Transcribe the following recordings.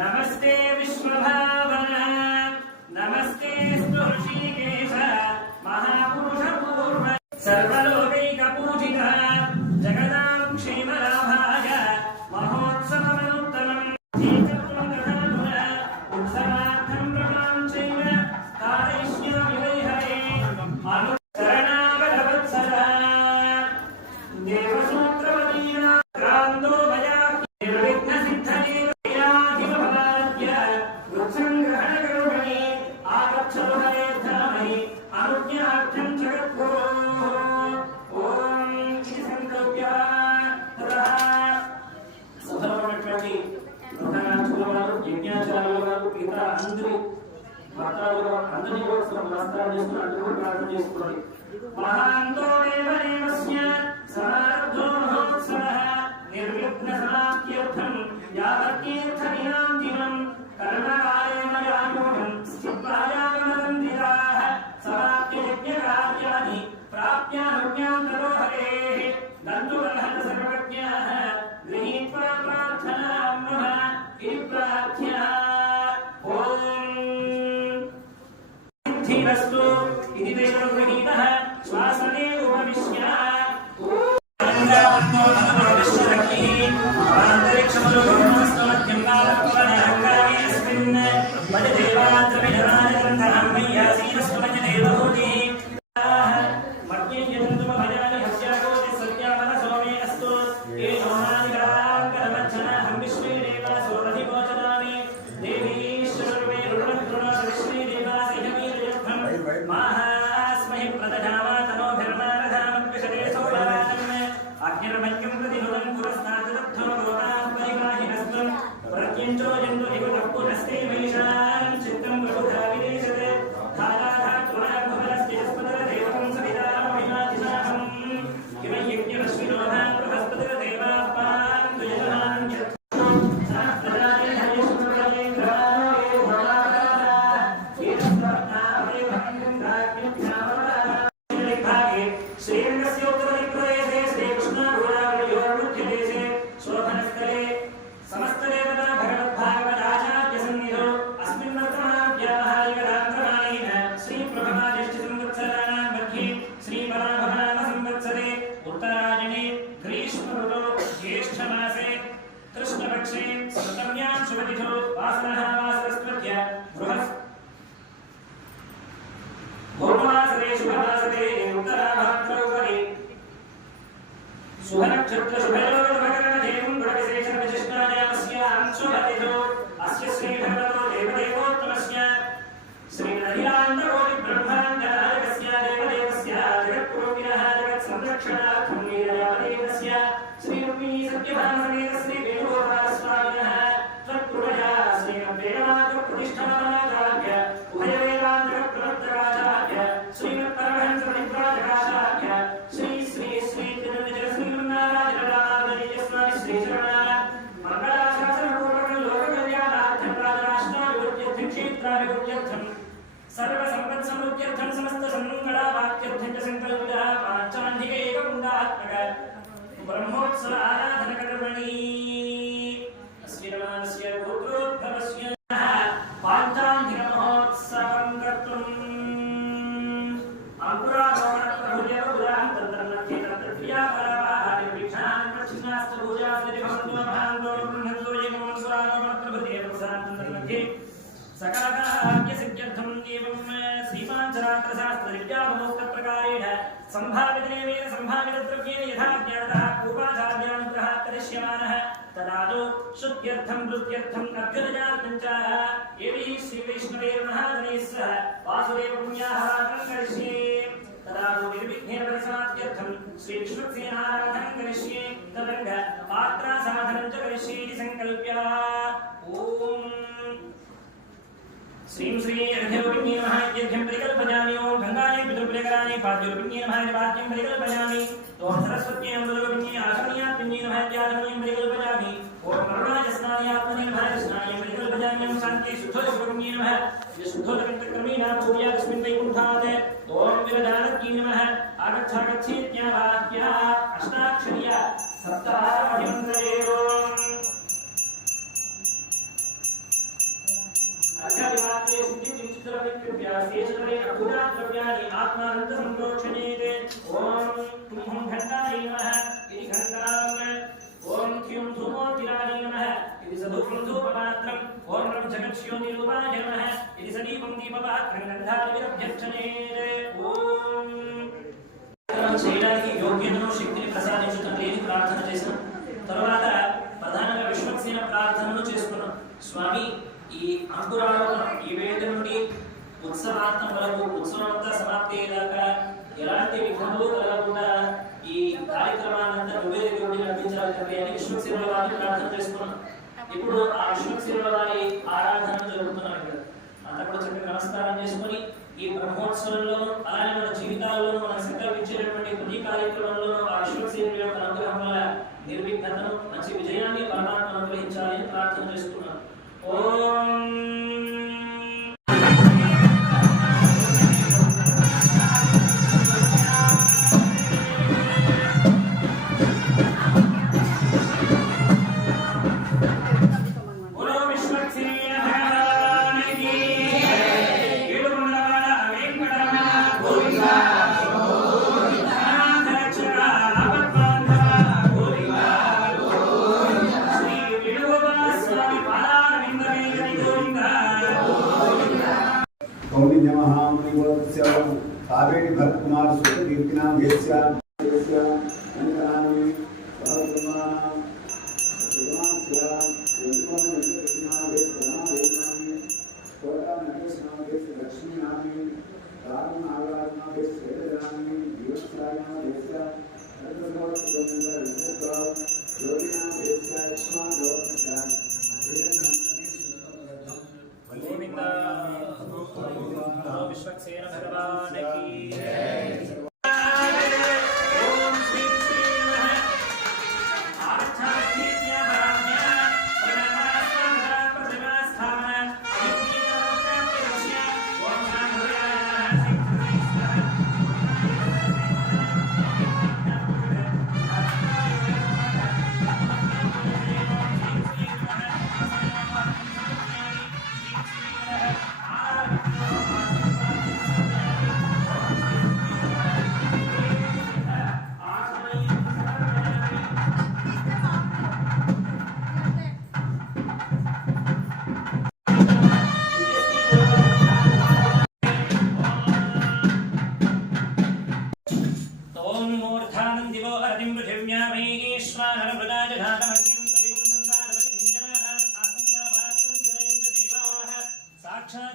नमस्ते विश्वभावन नमस्ते ऋषिकेश महापुरुष पूर्व सर्वलोकैक पूजितः जगदां क्षेमलाभाय महोत्सवमनुत्तमम् उत्सवार्थं प्रमाञ्चैव कारयिष्यामि वै हरे अनुचरणावलवत्सर देवसूत्रवतीना क्रान्तो मया निर्विघ्नसिद्धये महान्तो देवदेवस्य समारब्धो महोत्सवः निर्विघ्नसमाप्त्यर्थं यावत्तीर्थदिनान्तिमं कर्मकार्यमयायोगं सिद्धायागमन्दिराः समाप्त्ययज्ञकार्याणि प्राप्यानुज्ञां ततो हरेः दन्तुवल्लभ सर्वज्ञाः गृहीत्वा प्रार्थनां नमः इति सिद्धिरस्तु इति तेन गृहीतः श्वासने उपविश्य सर्वसंपत्समृद्ध्यर्थं समस्तसन्मङ्गलावाक्यर्थं च संकल्पितः पाञ्चान्धिक एकपुण्डात्मक ब्रह्मोत्सव आराधनकर्मणि अस्य नमस्य गोत्रोद्भवस्य पाञ्चान्धिक महोत्सवं कर्तुम् अंकुरारोहणप्रभुजय पुरां तन्त्रमध्ये तन्त्रक्रियापरावाहाय विक्षान् प्रच्छिन्नास्तभुजास्ति भवन्तो महान्तो ब्रह्मन्तो येवं स्वागमप्रभुते प्रसादन्तर्मध्ये सकलकार्यसिद्ध्यर्थं एवं श्रीपाञ्चरात्रशास्त्रविद्याभोक्तप्रकारेण सम्भावितनेवेन सम्भावितद्रव्येण यथा ज्ञातः पूर्वाचार्यानुग्रहः करिष्यमानः तदादौ शुद्ध्यर्थं वृद्ध्यर्थं अभ्युदयार्थं च एभिः श्रीवैष्णवैर्महाजनैः सह वासुदेवपुण्याहवाचनं करिष्ये तदादौ निर्विघ्नेन परिसमाप्त्यर्थं श्रीविष्णुसेनाराधनं करिष्ये तदङ्ग पात्रासाधनं च करिष्ये इति सङ्कल्प्य ॐ श्रीं श्री अर्घ्यरूपिण्ये नमः यज्ञं परिकल्पयामि ओम गंगायै पितृप्रियकराणि पाद्यरूपिण्ये नमः पाद्यं परिकल्पयामि ओम सरस्वत्यै अमृतरूपिण्ये आसमनीयात्मन्ये नमः आसमनीयं परिकल्पयामि ओम करुणाजस्नायात्मने नमः स्नानं परिकल्पयामि ओम शान्ति शुद्धरूपिण्ये नमः शुद्धोदकक्रमेण पूजा तस्मिन् वैकुण्ठात् ओम विरजानकी नमः आगच्छागच्छेत्यावाक्या अष्टाक्षर्या सप्ताहमन्त्रे ओम अध्यात्मात्रे सिद्धिविचित्रविकृत्याशेषतरे अभूताद्रव्याणि आत्मानन्दसंप्रोक्षणेते ओम तुमहं घण्टायै नमः इति घण्टाम् ओम ह्यूं धूमोऽतिराय नमः इति सधूपं धूपपात्रम् ओम ब्रह्मजगत्स्योनिरूपाय नमः इति सदीपं दीपपात्रं गन्धादिभिरभ्यर्चनेते ओम చేయడానికి యోగ్యతను శక్తిని ప్రసాదించు తండ్రి ప్రార్థన చేశాం. తర్వాత ప్రధానంగా విశ్వక్సేన ప్రార్థనను చేసుకున్నాం. స్వామి ఈ అంకురారోపణ ఈ వేద నుండి ఉత్సవాంతం వరకు ఉత్సవాంతా సమాప్తి అయ్యేదాకా ఎలాంటి విఘ్నములు కలగకుండా ఈ కార్యక్రమాన్నంతా నువ్వే దగ్గర నడిపించాలి తండ్రి అని విశ్వక్సేనుల వారిని ప్రార్థన చేసుకున్నాం. ఇప్పుడు ఆ విశ్వక్సేనుల వారి ఆరాధన జరుగుతున్నాం. ఇక్కడ అంతా కూడా చక్కగా నమస్కారం చేసుకొని ఈ బ్రహ్మోత్సవంలోనూ అలానే మన జీవితాల్లోనూ మనం సంకల్పించేటటువంటి ప్రతి కార్యక్రమంలోనూ ఆ విశ్వక్సేనుల యొక్క అనుగ్రహం వల్ల నిర్విఘ్నతను మంచి విజయాన్ని పరమాత్మ అనుగ్రహించాలి అని ప్రార్థన చేస్తున్నాం. ఓం कावेरी भरत कुमार सुत कीर्तिनाम देस्या देस्या अनंतरामी सर्वमानाम सुमास्या योगमान कीर्तिनाम देस्या देवनामी कोटा नरेश नाम देस लक्ष्मी नामी राम नागराज नाम देस वेदरामी दिवसराय नाम देस्या सर्वगौर सुगंधर विपुल योगी नाम देस्या लक्ष्मण गौरस्या विश्वक्सेन भगवान की जय।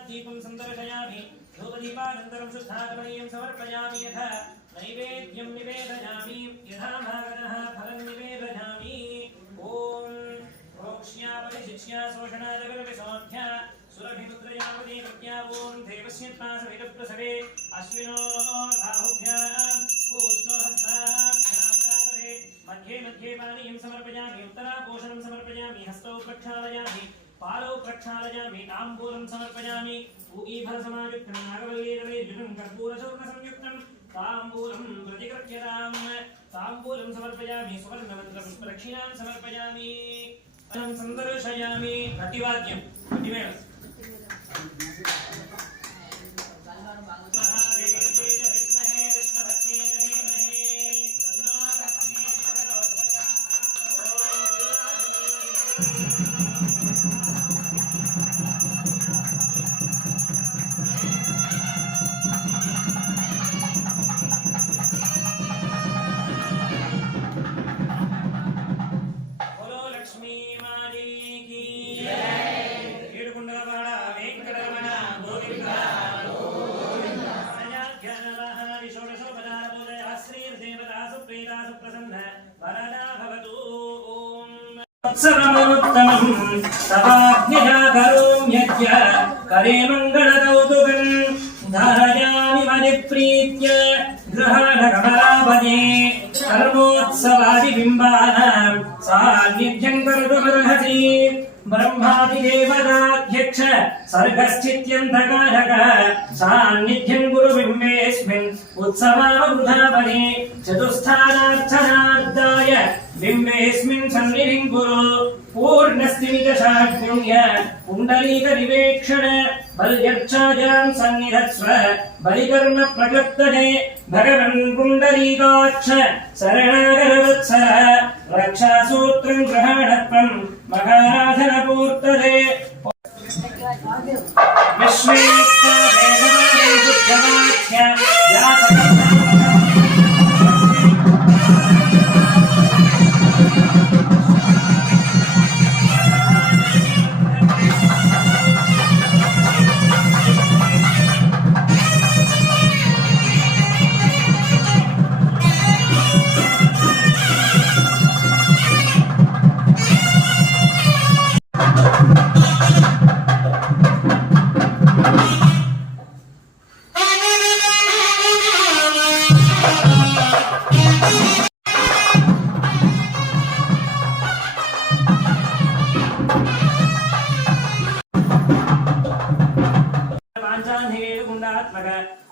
दीपं संदर्शयामि धूपदीपानन्तरं शुद्धात्मनीयं समर्पयामि यथा नैवेद्यं निवेदयामि यथा भागनः फलं निवेदयामि ॐ प्रोक्ष्या परिशिष्या शोषणादविर्विशोध्या सुरभिमुद्रयावती प्रज्ञा ॐ देवस्य त्वासविदप्रसवे अश्विनो बाहुभ्यां पूष्णो हस्ताभ्यां मध्ये मध्ये पानीयं समर्पयामि उत्तरापोषणं समर्पयामि हस्तौ प्रक्षालयामि पालौ प्रक्षालयामि ताम्बूलं समर्पयामि पूगीफलसमायुक्तं नागवल्लीरवैर्युतं कर्पूरचूर्णसंयुक्तं ताम्बूलं प्रतिगृह्यताम् ताम्बूलं समर्पयामि सुवर्णवज्रपुष्पदक्षिणां समर्पयामि संदर्शयामि प्रतिवाद्यं प्रतिमेळ सर्वोत्तमं तवाज्ञया करोम्यद्य करे मङ्गलकौतुकं धारयामि मदिप्रीत्य गृहाणकमलापदे कर्मोत्सवादिबिम्बानां सान्निध्यं कर्तुमर्हसि ब्रह्मादिदेवताध्यक्ष सर्गस्थित्यन्तकारक सान्निध्यं गुरुबिम्बेऽस्मिन् उत्सवावृधापदे चतुस्थानार्चनार्दाय बिम्बेऽस्मिन् सन्निधिं कुरु पूर्णस्थिमितशाग्निय पुण्डरीकनिवेक्षण बल्यर्चायां सन्निधत्स्व बलिकर्म प्रकृत्तने भगवन् पुण्डरीकाक्ष शरणागरवत्सर रक्षासूत्रं ग्रहणत्वं महाराधनपूर्तते विश्वेत्तादेशवादे बुद्धवाक्य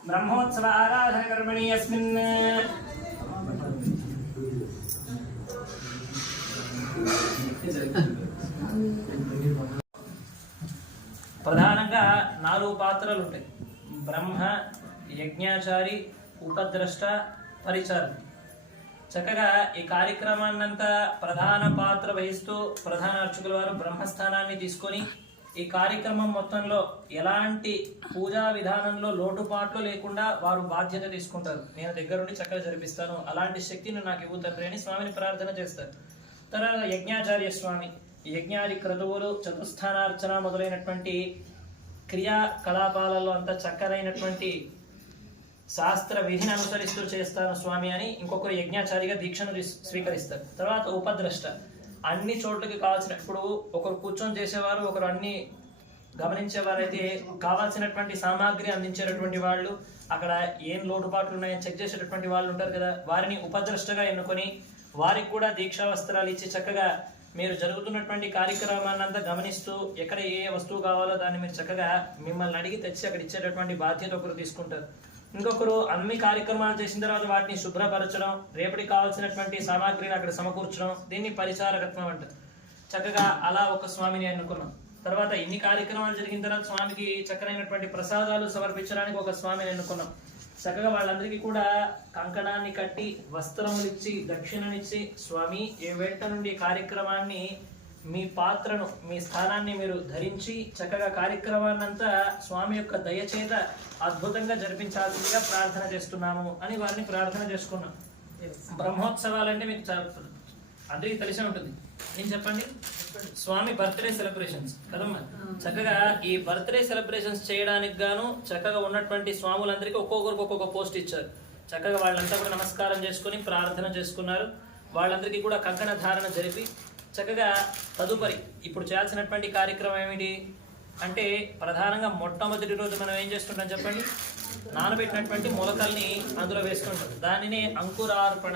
ब्रह्मोत्सव आराधन कर्मणि अस्मिन् ప్రధానంగా 4 పాత్రలు ఉంటాయి. బ్రహ్మ, యజ్ఞాచారి, ఉపద్రష్ట, పరిచారకుడు. చక్కగా ఈ కార్యక్రమాన్నంతా ప్రధాన పాత్ర వహిస్తూ ప్రధాన అర్చకుల వారు బ్రహ్మస్థానాన్ని తీసుకొని ఈ కార్యక్రమం మొత్తంలో ఎలాంటి పూజా విధానంలో లోటుపాట్లు లేకుండా వారు బాధ్యత తీసుకుంటారు. నేను దగ్గరుండి చక్కగా జరిపిస్తాను, అలాంటి శక్తిని నాకు ఇవ్వు తండ్రి అని స్వామిని ప్రార్థన చేస్తారు. తర్వాత యజ్ఞాచార్య స్వామి యజ్ఞాది క్రతువులు, చతుస్థానార్చన మొదలైనటువంటి క్రియాకలాపాలలో అంత చక్కనైనటువంటి శాస్త్ర విధిని అనుసరిస్తూ చేస్తాను స్వామి అని ఇంకొకరు యజ్ఞాచారిగా దీక్షను స్వీకరిస్తారు. తర్వాత ఉపద్రష్ట అన్ని చోట్లకి కావాల్సినప్పుడు ఒకరు కూర్చొని చేసేవారు, ఒకరు అన్ని గమనించేవారైతే కావాల్సినటువంటి సామాగ్రి అందించేటటువంటి వాళ్ళు, అక్కడ ఏం లోటుపాట్లు ఉన్నాయని చెక్ చేసేటటువంటి వాళ్ళు ఉంటారు కదా, వారిని ఉపద్రష్టగా ఎన్నుకొని వారికి కూడా దీక్షా వస్త్రాలు ఇచ్చి చక్కగా మీరు జరుగుతున్నటువంటి కార్యక్రమాన్ని అంతా గమనిస్తూ ఎక్కడ ఏ వస్తువు కావాలో దాన్ని మీరు చక్కగా మిమ్మల్ని అడిగి తెచ్చి అక్కడ ఇచ్చేటటువంటి బాధ్యత ఒకరు తీసుకుంటారు. ఇంకొకరు అన్ని కార్యక్రమాలు చేసిన తర్వాత వాటిని శుభ్రపరచడం, రేపటికి కావాల్సినటువంటి సామాగ్రిని అక్కడ సమకూర్చడం, దీన్ని పరిచారకత్వం అంటారు. చక్కగా అలా ఒక స్వామిని ఎన్నుకున్నాం. తర్వాత ఇన్ని కార్యక్రమాలు జరిగిన తర్వాత స్వామికి చక్కనైనటువంటి ప్రసాదాలు సమర్పించడానికి ఒక స్వామిని ఎన్నుకున్నాం. చక్కగా వాళ్ళందరికీ కూడా కంకణాన్ని కట్టి వస్త్రములు ఇచ్చి దక్షిణనిచ్చి, స్వామి ఏ వేట నుండి కార్యక్రమాన్ని మీ పాత్రను మీ స్థానాన్ని మీరు ధరించి చక్కగా కార్యక్రమాన్ని అంతా స్వామి యొక్క దయచేత అద్భుతంగా జరిపించాల్సిందిగా ప్రార్థన చేస్తున్నాము అని వారిని ప్రార్థన చేసుకున్నాం. బ్రహ్మోత్సవాలంటే మీకు అందరికీ తెలిసే ఉంటుంది. ఏం చెప్పండి, స్వామి బర్త్డే సెలబ్రేషన్స్ కదమ్మా. చక్కగా ఈ బర్త్డే సెలబ్రేషన్స్ చేయడానికి గాను చక్కగా ఉన్నటువంటి స్వాములందరికీ ఒక్కొక్కరికి ఒక్కొక్క పోస్ట్ ఇచ్చారు. చక్కగా వాళ్ళంతా కూడా నమస్కారం చేసుకుని ప్రార్థన చేసుకున్నారు. వాళ్ళందరికీ కూడా కంకణ ధారణ జరిపి చక్కగా తదుపరి ఇప్పుడు చేయాల్సినటువంటి కార్యక్రమం ఏమిటి అంటే, ప్రధానంగా మొట్టమొదటి రోజు మనం ఏం చేస్తుంటాం చెప్పండి, నానబెట్టినటువంటి మొలకల్ని అందులో వేసుకుంటాం. దానినే అంకురార్పణ.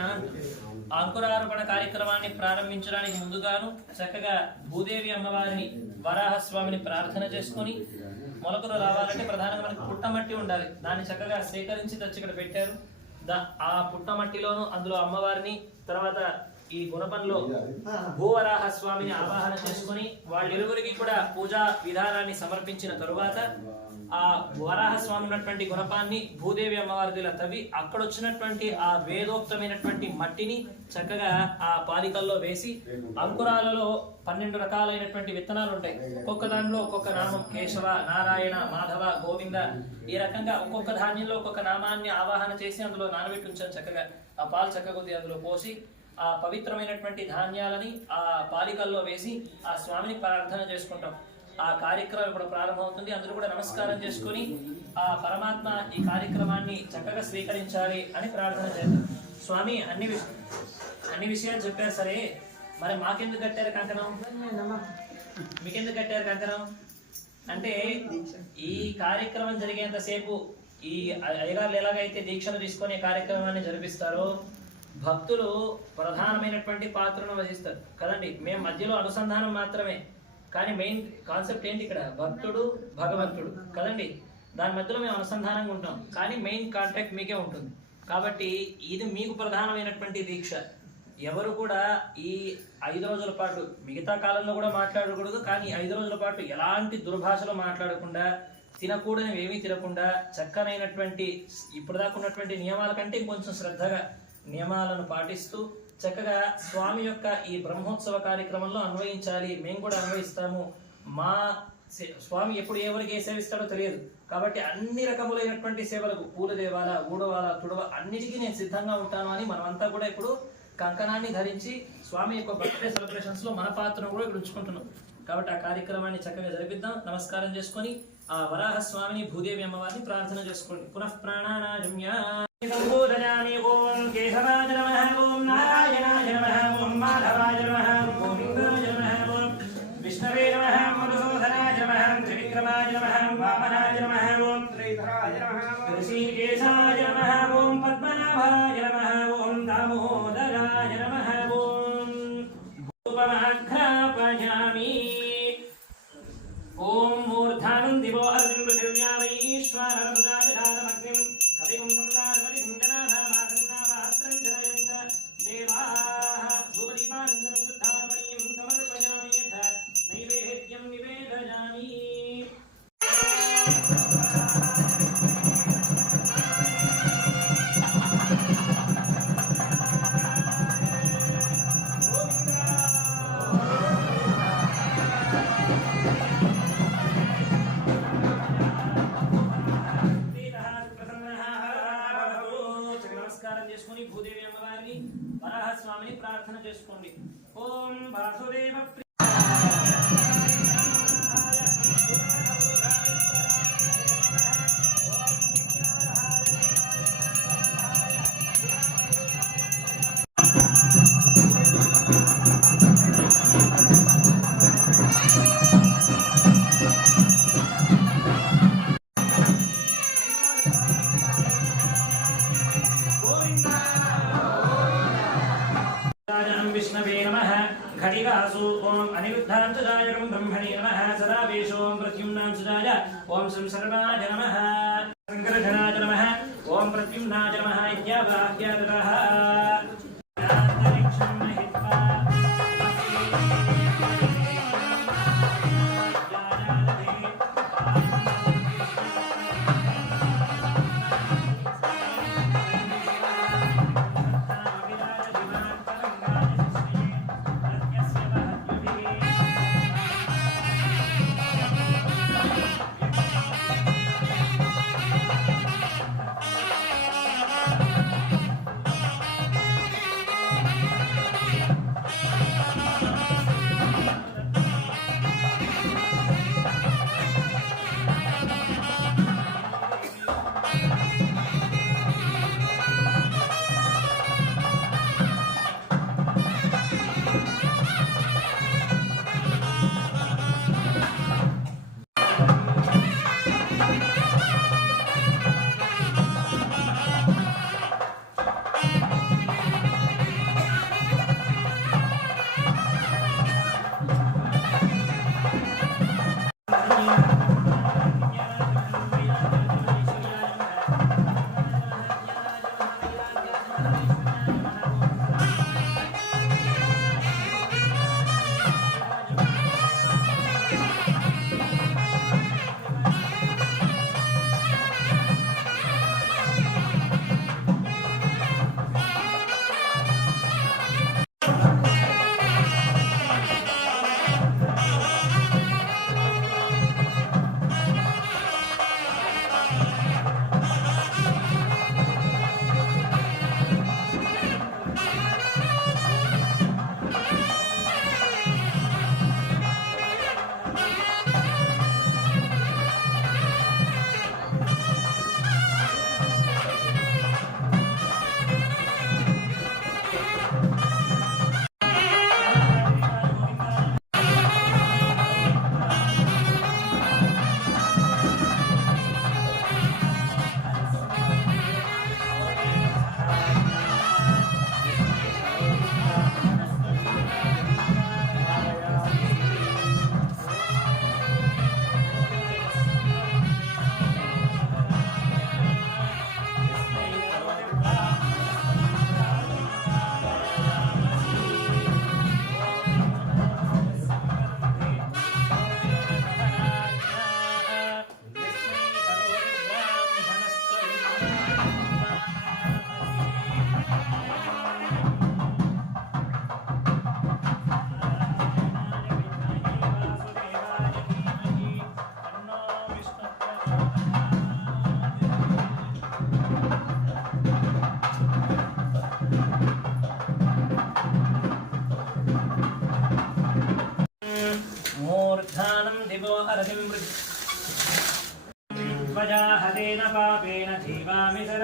అంకురార్పణ కార్యక్రమాన్ని ప్రారంభించడానికి ముందుగాను చక్కగా భూదేవి అమ్మవారిని, వరాహస్వామిని ప్రార్థన చేసుకొని, మొలకలు రావాలంటే ప్రధానంగా మనకి పుట్టమట్టి ఉండాలి, దాన్ని చక్కగా సేకరించి తెచ్చి ఇక్కడ పెట్టారు. ఆ పుట్టమట్టిలోను అందులో అమ్మవారిని, తర్వాత ఈ గుణపంలో భూవరాహ స్వామిని ఆవాహన చేసుకుని వాళ్ళిరువురికి కూడా పూజా విధానాన్ని సమర్పించిన తరువాత ఆ వరాహ స్వామి ఉన్నటువంటి గుణపాన్ని భూదేవి అమ్మవారి తవ్వి అక్కడ వచ్చినటువంటి ఆ వేదోక్తమైనటువంటి మట్టిని చక్కగా ఆ పాలికల్లో వేసి, అంకురాలలో 12 రకాలైనటువంటి విత్తనాలు ఉంటాయి. ఒక్కొక్క దానిలో ఒక్కొక్క నామం, కేశవ, నారాయణ, మాధవ, గోవింద, ఈ రకంగా ఒక్కొక్క ధాన్యంలో ఒక్కొక్క నామాన్ని ఆవాహన చేసి అందులో నానబెట్టి ఉంచారు. చక్కగా ఆ పాలు చక్కగా అందులో పోసి ఆ పవిత్రమైనటువంటి ధాన్యాలని ఆ పాలికల్లో వేసి ఆ స్వామిని ప్రార్థన చేసుకుంటాం. ఆ కార్యక్రమం ఇప్పుడు ప్రారంభమవుతుంది. అందరూ కూడా నమస్కారం చేసుకుని ఆ పరమాత్మ ఈ కార్యక్రమాన్ని చక్కగా స్వీకరించాలి అని ప్రార్థన చేద్దాం. స్వామి అన్ని విషయాలు చెప్పారు సరే, మరి మాకెందుకు కట్టారు కంకణం? మీకెందుకు కట్టారు కంకణం? అంటే ఈ కార్యక్రమం జరిగేంతసేపు ఈ అయ్యగారులు ఎలాగైతే దీక్షలు తీసుకొని కార్యక్రమాన్ని జరిపిస్తారో భక్తులు ప్రధానమైనటువంటి పాత్రను వహిస్తారు కదండి. మేము మధ్యలో అనుసంధానం మాత్రమే, కానీ మెయిన్ కాన్సెప్ట్ ఏంటి ఇక్కడ? భక్తుడు భగవంతుడు కదండి. దాని మధ్యలో మేము అనుసంధానంగా ఉంటాం, కానీ మెయిన్ కాంటాక్ట్ మీకే ఉంటుంది. కాబట్టి ఇది మీకు ప్రధానమైనటువంటి దీక్ష. ఎవరు కూడా ఈ 5 రోజుల పాటు, మిగతా కాలంలో కూడా మాట్లాడకూడదు, కానీ 5 రోజుల పాటు ఎలాంటి దుర్భాషలు మాట్లాడకుండా, తినకూడనివి ఏమీ తినకుండా, చక్కనైనటువంటి ఇప్పుడు దాకా ఉన్నటువంటి నియమాల కంటే ఇంకొంచెం శ్రద్ధగా నియమాలను పాటిస్తూ చక్కగా స్వామి యొక్క ఈ బ్రహ్మోత్సవ కార్యక్రమంలో అన్వయించాలి. మేము కూడా అన్వయిస్తాము. మా స్వామి ఎప్పుడు ఎవరికి ఏ సేవిస్తాడో తెలియదు, కాబట్టి అన్ని రకములైనటువంటి సేవలకు, పూల దేవాల, ఊడవాల, తుడవ అన్నిటికీ నేను సిద్ధంగా ఉంటాను అని మనమంతా కూడా ఇప్పుడు కంకణాన్ని ధరించి స్వామి యొక్క బర్త్డే సెలబ్రేషన్స్ లో మన పాత్రను కూడా ఇక్కడ ఉంచుకుంటున్నాం. కాబట్టి ఆ కార్యక్రమాన్ని చక్కగా జరిపిద్దాం. నమస్కారం చేసుకొని ఆ వరాహ స్వామిని, భూదేవి అమ్మవారిని ప్రార్థన చేసుకోండి. పునః ప్రాణానాజమ్య సంబోధయామి. ఓం కేశవాయ నమః, ఓం నారాయణాయ నమః, ఓం మాధవాయ నమః, ఓం గోవిందాయ నమః, ఓం విష్ణవే నమః, మధుసూదనాయ నమః, త్రివిక్రమాయ నమః, వామనాయ నమః, ఓం శ్రీధరాయ నమః, ఋషికేశాయ నమః, ఓం పద్మనాభాయ నమః, ఓం దామోదరాయ నమః, ఓం భూపమాఘ్రాపయామి. ఓం మూర్ధానం దివో అర్జున్ పృథివ్యా వైశ్వానరముదాజాతమగ్నిం కవిగుం సందానమలిగుం జనానామాసన్నామాత్రం జనయంత దేవాః ధూపదీపానందనం శుద్ధాత్మనీయం సమర్పయామి. యథ నైవేద్యం నివేదయామి. నమస్కారం చేసుకుని భూదేవి అమ్మవారిని, వరాహ స్వామిని ప్రార్థన చేసుకోండి. ఓం వాసుదేవ విష్ణవే నమః. ఘటికాసు ఓం అనిరుద్ధాంతదాయకం బ్రహ్మణే నమః. సదావేశోం ప్రద్యుమ్నాం సుజాయ ఓం సంసర్వాయ నమః. శంకరధనాయ నమః, ఓం ప్రద్యుమ్నాయ నమః. ఇత్యావాహ్యాదః అంతరిక్షం మహిత్వా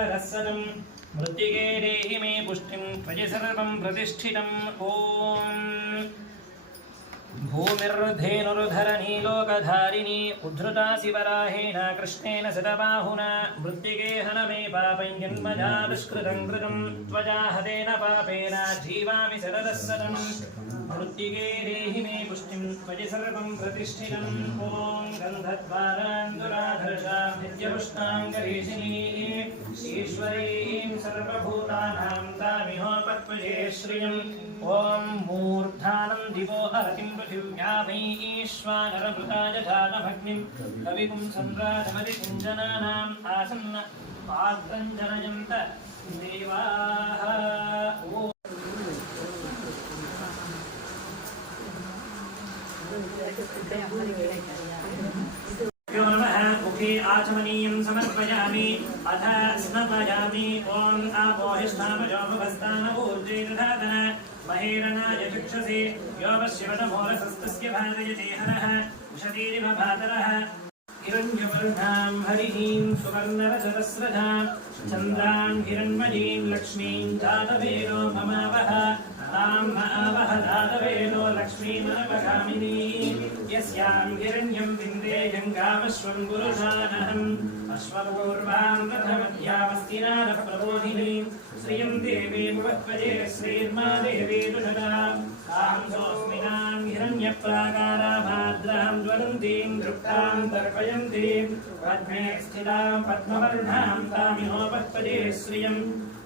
सहस्रं मृत्तिके देहि मे पुष्टिं त्वयि सर्वं प्रतिष्ठितम् ॐ भूमिर्धेनुर्धरणी लोकधारिणी उद्धृता शिवराहेण कृष्णेन शतबाहुना मृत्तिके हन मे पापं जन्मजा दुष्कृतं कृतं त्वया हतेन पापेन जीवामि शरदस्सदम् मृत्तिके देहि मे पुष्टिं त्वयि सर्वं प्रतिष्ठितम् ॐ गन्धद्वारान्दुराधर्षां नित्यपुष्टां गरीषिणीं ईश्वरीं सर्वभूतानां तामिहोपत्वये श्रियम् ॐ मूर्धानं दिवो हरतिं पृथिव्या वै ईश्वानरमृताय जातभग्निं कविकुं सम्राजमतिकुञ्जनानाम् आसन्न पात्रं जनयन्त देवाः नमः मुखे आचमनीयं समर्पयामि अथ स्नापयामि ॐ आपोहिष्ठामजोमुखस्तानपूर्जे दधातन महेरणाय चक्षसे योपश्यवटमोरसस्तस्य भादयते हरः विशतीरिव भातरः हिरण्यवर्णां हरिणीं सुवर्णरजतस्रजां चन्द्रां हिरण्मयीं लक्ष्मीं जातवेदो ममावह तां आवह जातवेदो लक्ष्मीमनपगामिनीं यस्यां हिरण्यं विन्देयं गामश्वं पुरुषानहम् अश्वपूर्वां रथमध्यामस्तिनाथः प्रबोधिनीं श्रियं देवीमुपत्वजे श्रीर्मा देवी दुषदां तां सोऽस्मिनां हिरण्यप्राकाराभाद्रां ज्वलन्तीं दृप्तां तर्पयन्तीं पद्मे स्थितां पद्मवर्णां तामिहोपत्वजे श्रियं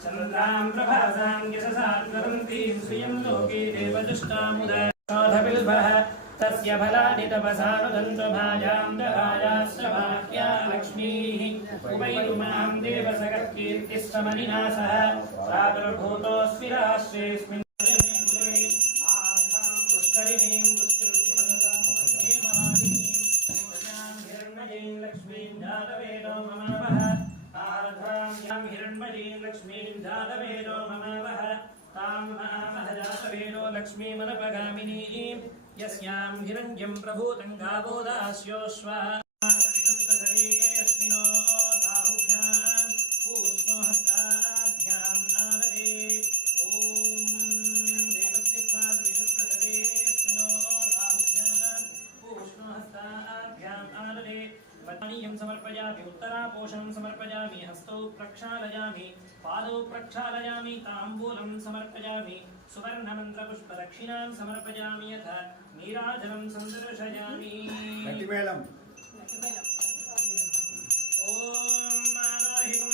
चन्द्रां प्रभासां यशसां ज्वलन्तीं श्रियं लोके देवदुष्टामुदशोधबिल्बः तस्य फलानि तपसानुदन्तभाजां दहायाश्रवाक्या लक्ष्मीः उपैरुमां देवसगत्कीर्तिस्तमनिना सह प्रादुर्भूतोऽस्मि राष्ट्रेऽस्मिन् पुष्करिणीं पुष्टिं हिरण्मयीं लक्ष्मीं जातवेदो ममावह आराध्यां हिरण्मयीं लक्ष्मीं जातवेदो ममावह तां महामह जातवेदो लक्ष्मीमनपगामिनीं यस्यां हिरण्यं प्रभूतं गावो दास्योऽश्वः शरीरेऽस्मिनो बाहुभ्यां पूष्णो हस्ताभ्याम् आदरे ॐ देवस्य त्वादृशशरीरेऽस्मिनो बाहुभ्यां पूष्णो हस्ताभ्याम् आदरे पत्नीयं समर्पयामि उत्तरापोषं समर्पयामि हस्तौ प्रक्षालयामि पादौ प्रक्षालयामि ताम्बूलं समर्पयामि सुवर्णमन्त्रपुष्पदक्षिणां समर्पयामि यथा नीराजनं सन्दर्शयामि गट्टिमेळं ॐ मानोहितं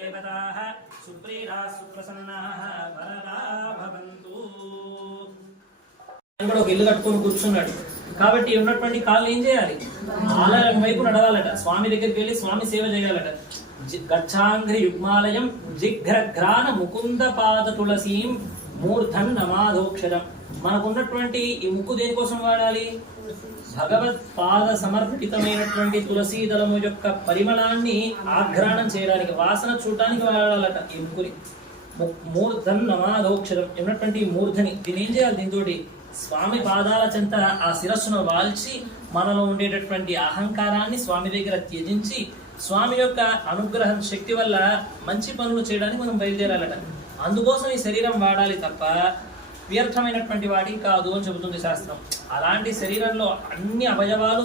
देवताः सुप्रीराः सुप्रसन्नाः वरदा भवन्तु ఒక ఇల్లు కట్టుకొని కూర్చున్నాడు కాబట్టి ఉన్నటువంటి కాళ్ళు ఏం చేయాలి ఆలయం వైపు నడవాలట స్వామి దగ్గరికి వెళ్ళి స్వామి సేవ చేయాలట గచ్ఛాంఘ్రి యుగ్మాలయం జిఘ్రఘ్రాన ముకుంద పాద తులసీం మూర్ధన్ నమాదోక్షరం మనకున్నటువంటి ఈ ముక్కు దేనికోసం వాడాలి భగవత్ పాద సమర్పితమైనటువంటి తులసీ దళము యొక్క పరిమళాన్ని ఆఘ్రాణం చేయడానికి వాసన చూడటానికి వాడాలట ఈ ముక్కుని మూర్ధన్ నమాదోక్షరం ఉన్నటువంటి మూర్ధని దీని ఏం చేయాలి దీంతో స్వామి పాదాల చెంత ఆ శిరస్సును వాల్చి మనలో ఉండేటటువంటి అహంకారాన్ని స్వామి దగ్గర త్యజించి స్వామి యొక్క అనుగ్రహం శక్తి వల్ల మంచి పనులు చేయడానికి మనం బయలుదేరాలట అందుకోసం ఈ శరీరం వాడాలి తప్ప వ్యర్థమైనటువంటి వాడి కాదు అని చెబుతుంది శాస్త్రం అలాంటి శరీరంలో అన్ని అవయవాలు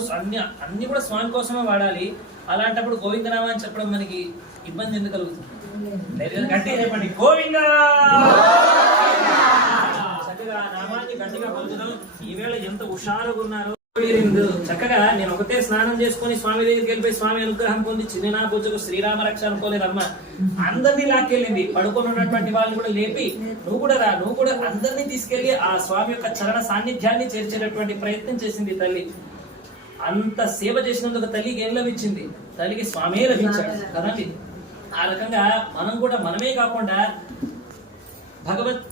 అన్ని కూడా స్వామి కోసమే వాడాలి అలాంటప్పుడు గోవిందనామాన్ని చెప్పడం మనకి ఇబ్బంది ఎందుకు కలుగుతుంది గట్టిగా చెప్పండి గోవింద చక్కగా నామాన్ని గట్టిగా పలుకుదాం ఈవేళ ఎంత హుషారుగా ఉన్నారు చక్కగా నేను ఒకటే స్నానం చేసుకుని స్వామి దగ్గరికి వెళ్ళిపోయి స్వామి అనుగ్రహం పొంది చిన్న పూజకు శ్రీరామ రక్ష అనుకోలేదమ్మ అందరినీ లాక్కెళ్ళింది పడుకొని ఉన్నటువంటి వాళ్ళని కూడా లేపి నువ్వు కూడా రా నువ్వు కూడా అందరినీ తీసుకెళ్లి ఆ స్వామి యొక్క చరణ సాన్నిధ్యాన్ని చేర్చేటటువంటి ప్రయత్నం చేసింది తల్లి అంత సేవ చేసినందుకు తల్లికి ఏం లభించింది? తల్లికి స్వామే లభించాడు కదండి. ఆ రకంగా మనం కూడా మనమే కాకుండా భగవత్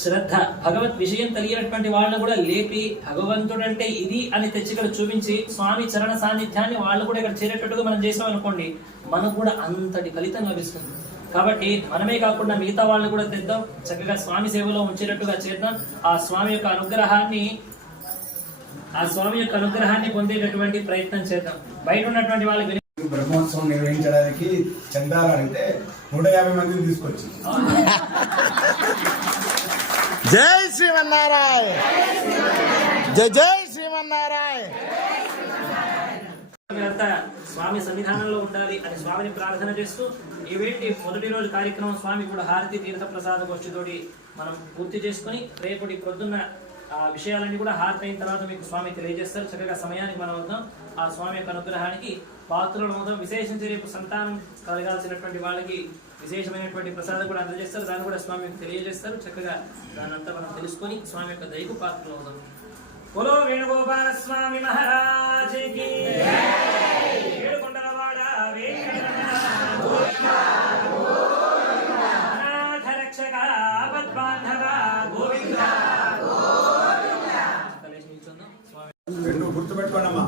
శ్రద్ధ, భగవత్ విషయం తెలియనటువంటి వాళ్ళని కూడా లేపి భగవంతుడంటే ఇది అని తెచ్చి ఇక్కడ చూపించి స్వామి చరణ సాన్నిధ్యాన్ని వాళ్ళు కూడా ఇక్కడ చేరేటట్టుగా మనం చేసాం అనుకోండి, మనకు కూడా అంతటి ఫలితం లభిస్తుంది. కాబట్టి మనమే కాకుండా మిగతా వాళ్ళని కూడా తెద్దాం, చక్కగా స్వామి సేవలో ఉంచేటట్టుగా చేద్దాం. ఆ స్వామి యొక్క అనుగ్రహాన్ని పొందేటటువంటి ప్రయత్నం చేద్దాం. బయట ఉన్నటువంటి వాళ్ళకి బ్రహ్మోత్సవం నిర్వహించడానికి చందాలు అడిగితే 150 మందిని తీసుకొచ్చి జై శ్రీమన్నారాయణ, జై జై శ్రీమన్నారాయణ. అంతా స్వామి సన్నిధానంలో ఉండాలి అని స్వామిని ప్రార్థన చేస్తూ ఈవేంటి మొదటి రోజు కార్యక్రమం స్వామి కూడా హారతి తీర్థ ప్రసాద గోష్ఠితోటి మనం పూర్తి చేసుకుని రేపటి పొద్దున్న ఆ విషయాలన్నీ కూడా హారతి అయిన తర్వాత మీకు స్వామి తెలియజేస్తారు. చక్కగా సమయానికి మనం వద్దాం, ఆ స్వామి యొక్క అనుగ్రహానికి పాత్రలు అవుదాం. విశేషించి రేపు సంతానం కలగాల్సినటువంటి వాళ్ళకి విశేషమైనటువంటి ప్రసాదం కూడా అందజేస్తారు, దాన్ని కూడా స్వామి తెలియజేస్తారు. చక్కగా దానంతా మనం తెలుసుకొని స్వామి యొక్క దయకు పాత్రలు అవుదాం. బోలో వేణుగోపాల స్వామి మహారాజ్ కి ఏడుకొండలవాడ అనాథ రక్షక ఆపద్బాంధవ గోవింద. రెండు గుర్తుపెట్టుకోండమ్మా.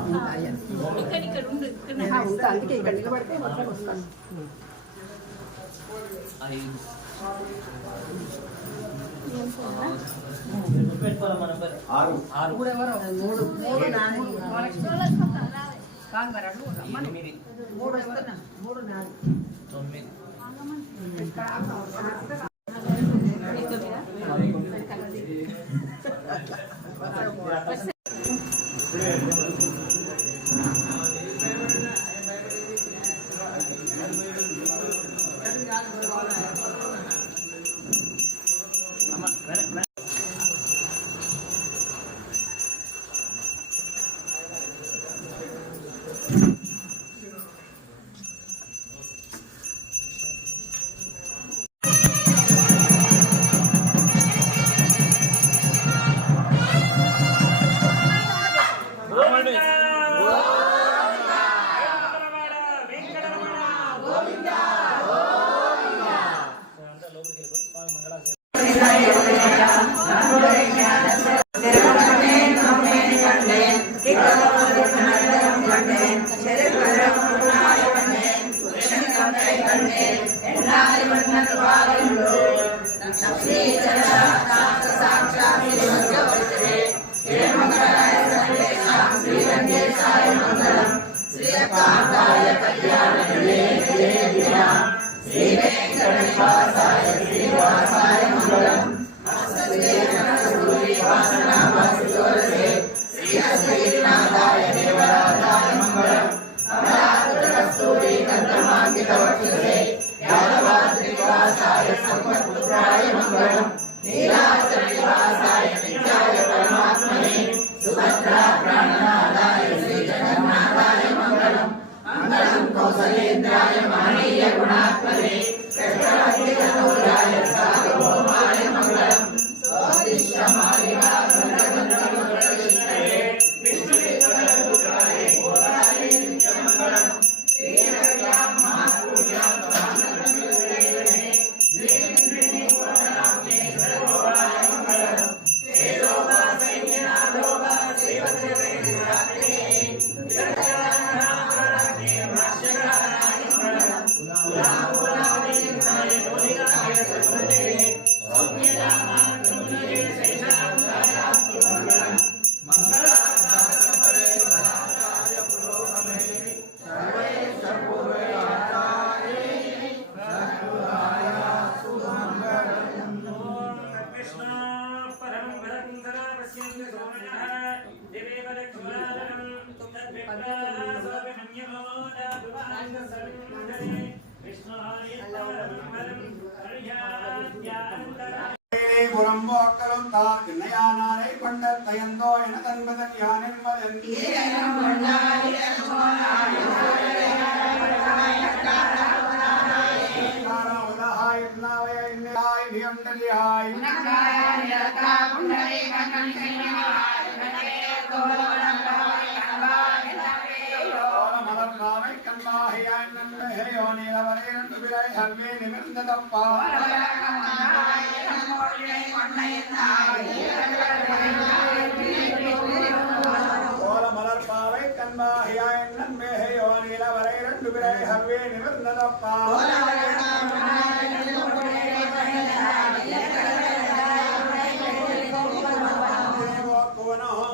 மலர்பாவை கண்பாகியாய் நன்மேகையோ நீலவரை ரெண்டு பிறை ஹர்வே நிமிர்ந்ததப்பா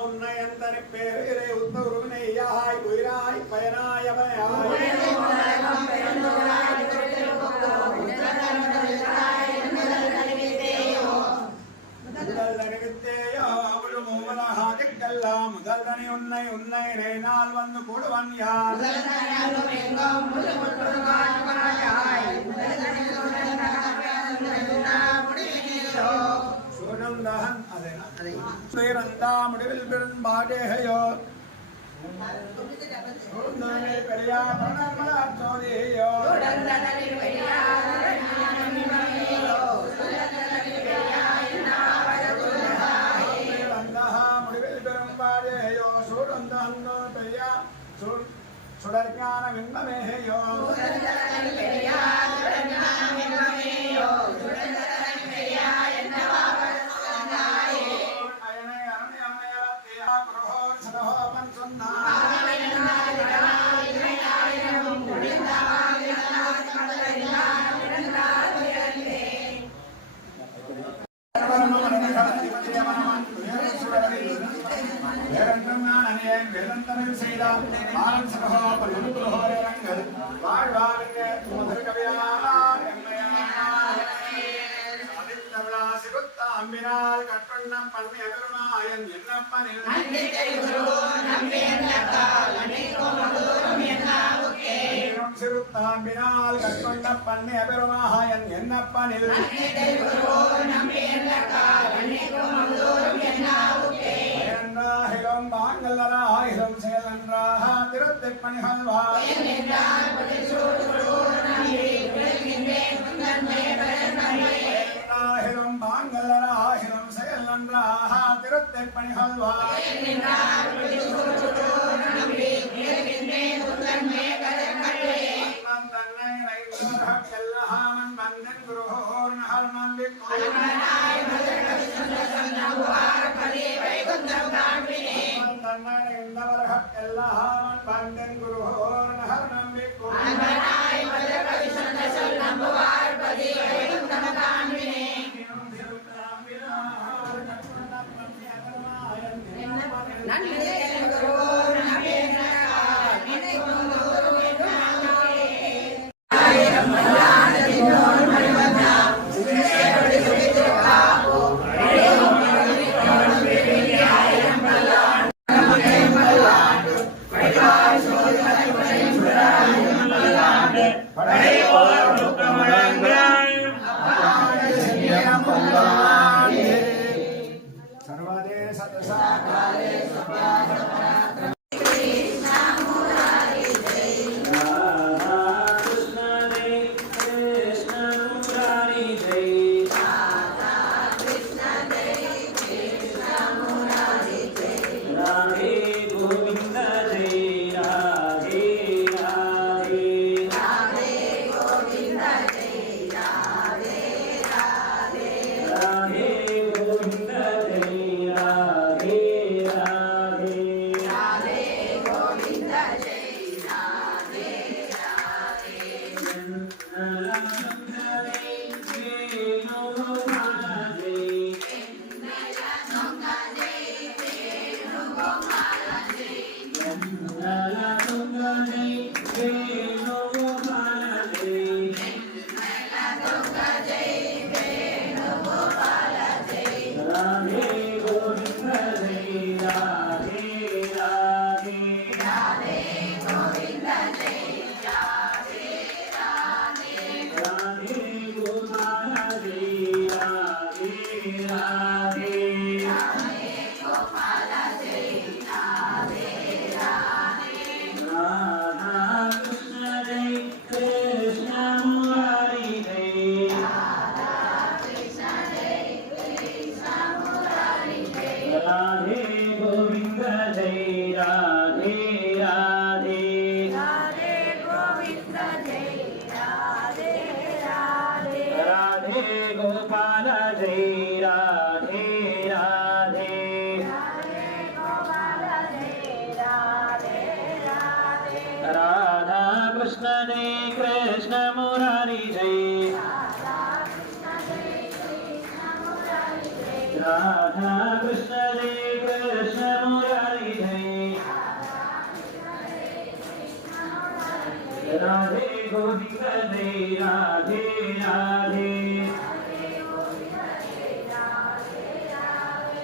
உன்னையந்தனி பேரை உத்தவுருவினையாய் உயிராய் பயனாயவனாய் முதல்வனி உன்னை உன்னை நாள் வந்து கூடுவன் யார் சுரந்தகன் அதே முடிவில் பெரும்பாடேகையோ பெரியார் சோதியோ சுடர்ஞான விண்ணமேயோ அயனை அரணி அம்மையா குரோர் சதஹோபன் சொன்னா வேலந்தமிழ் செய்தார் ஆனந்த் சகோபர் உருகுலோரங்கள் வாழ்வாங்க அம்பினால் கற்பண்ணம் பண்ணி அகருணாயன் என்னப்பனில் சிறுத்தாம்பினால் கற்பண்ண பண்ணி அபெருமாயன் என்னப்பனில் ஆயிரம் பாங்கல்லராயிரம் செயலன்றாக திருத்தை பணிகள்வா ஆயிரம் பாங்கல்லராயிரம் செயலன்றாக திருத்தை பணிகள்வா எல்லாம் வந்தன் குருஹோர் நகர் நம்பி எல்லாமன் பந்தன் குருஹோர் நகர் நம்பிக்கோ जय राधे राधे राधा कृष्ण जय कृष्ण मुरारी जय राधा कृष्ण जय कृष्ण मुरारी जय राधे गोविंद जय राधे राधे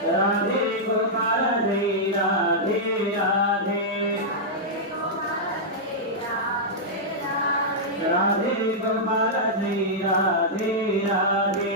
राधे गोपाल जय राधे राधे राधे गोपाल जय राधे राधे